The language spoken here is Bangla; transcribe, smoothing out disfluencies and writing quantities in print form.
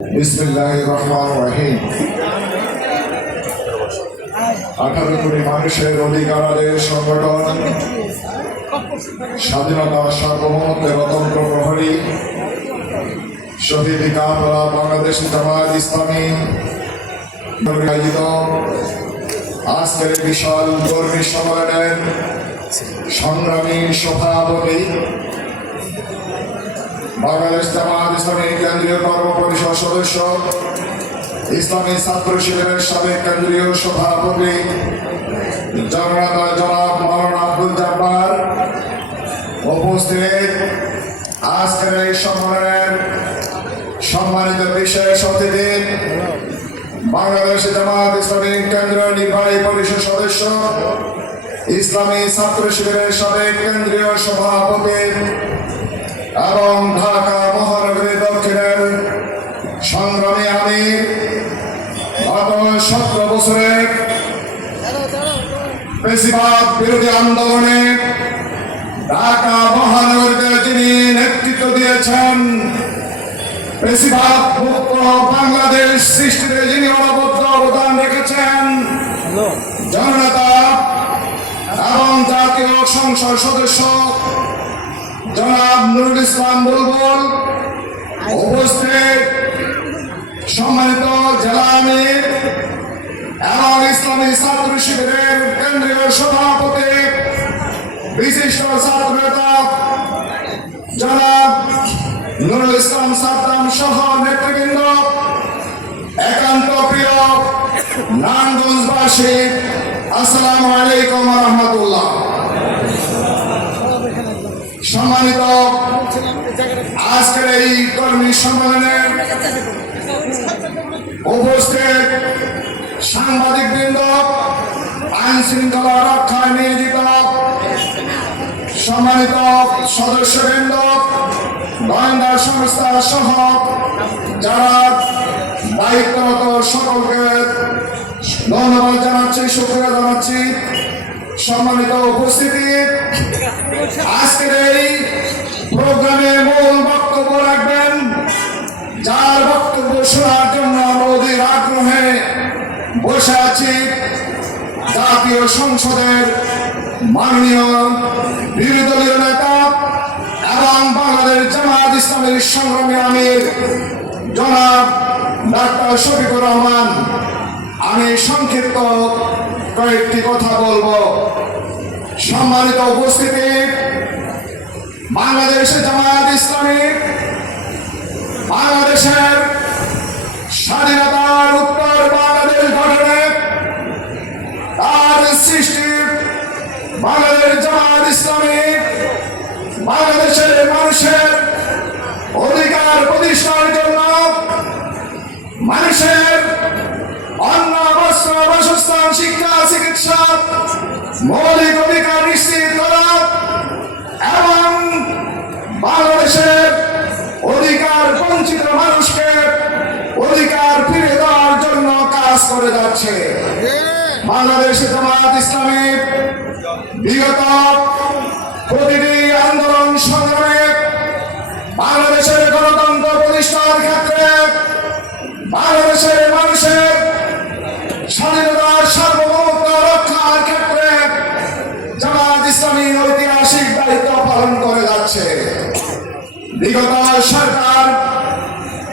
বিসমিল্লাহির রহমানির রহিম। 18 কোটি মানুষের অধিকার আদায়ের সংগঠন স্বাধীনতা সার্বভৌমত্বের অতন্ত্র প্রহরী শহীদ কাফেলা বাংলাদেশ জামায়াত ইসলামী আয়োজিত আজকের বিশাল কর্মী সম্মেলনের সংগ্রামী সভাপতি বাংলাদেশ জামায়াত ইসলামী কেন্দ্রীয় কর্ম পরিষদ সদস্য ইসলামী ছাত্র শিবিরের সাবেক কেন্দ্রীয় সভাপতি জনাব মাওলানা আব্দুল জব্বার, উপস্থিত আজকের এই সম্মেলনের সম্মানিত বিশেষ অতিথি বাংলাদেশ জামায়াত ইসলামী কেন্দ্রীয় নির্বাহী পরিষদ সদস্য ইসলামী ছাত্র শিবিরের সাবেক কেন্দ্রীয় সভাপতি এবং ঢাকা মহানগরী দক্ষিণের সংগ্রামী আমির, গত 17 বছরের ফ্যাসিবাদ বিরোধী আন্দোলনে ঢাকা মহানগরীতে যিনি নেতৃত্ব দিয়েছেন, ফ্যাসিবাদ মুক্ত বাংলাদেশ সৃষ্টিতে যিনি অনবদ্য অবদান রেখেছেন, জননেতা এবং জাতীয় সংসদ সদস্য জনাব নুরুল ইসলাম বুলবুল, উপস্থিত সম্মানিত জেলা আমির এবং ইসলামী ছাত্র শিবিরের কেন্দ্রীয় সভাপতি বিশিষ্ট ছাত্র নেতা জনাব নুরুল ইসলাম সাদ্দাম সহ নেতৃবৃন্দ, একান্ত প্রিয় নারায়ণগঞ্জবাসী, আসসালামু আলাইকুম ওয়া রাহমাতুল্লাহ। সম্মানিত আজকের এই কর্মী সম্মেলনে উপস্থিত সাংবাদিক বৃন্দ, আইন শৃঙ্খলা রক্ষায় নিয়োজিত সম্মানিত সদস্যবৃন্দ, গোয়েন্দা সংস্থা সহ যারা দায়িত্বরত সকলকে ধন্যবাদ জানাচ্ছি, শুকরিয়া জানাচ্ছি। সম্মানিত উপস্থিতি, আজকের এই প্রোগ্রামে মূল বক্তব্য রাখবেন, যার বক্তব্য শোনার জন্য অধীর আগ্রহে বসে আছি, জাতীয় সংসদের মাননীয় বিরোধী দলীয় নেতা এবং বাংলাদেশ জামায়াত ইসলামীর সংগ্রামী আমির জনাব ডাক্তার শফিকুর রহমান। আমি সংক্ষিপ্ত কয়েকটি কথা বলবো। সম্মানিত উপস্থিতি, বাংলাদেশের জামায়াত ইসলামী বাংলাদেশের স্বাধীনতার উত্তর বাংলাদেশ গঠনে তার সৃষ্টি, বাংলাদেশ জামায়াত ইসলামী বাংলাদেশের মানুষের অধিকার প্রতিষ্ঠার জন্য, মানুষের অন্ন, বস্ত্র, বাসস্থান, শিক্ষা, চিকিৎসা মৌলিক অধিকার নিশ্চিত করা এবং বাংলাদেশের অধিকার বঞ্চিত মানুষকে অধিকার ফিরে দেওয়ার জন্য কাজ করে যাচ্ছে। বাংলাদেশ জামায়াত ইসলামী বিগত প্রতিটি আন্দোলন সংগ্রামে বাংলাদেশের গণতন্ত্র প্রতিষ্ঠার ক্ষেত্রে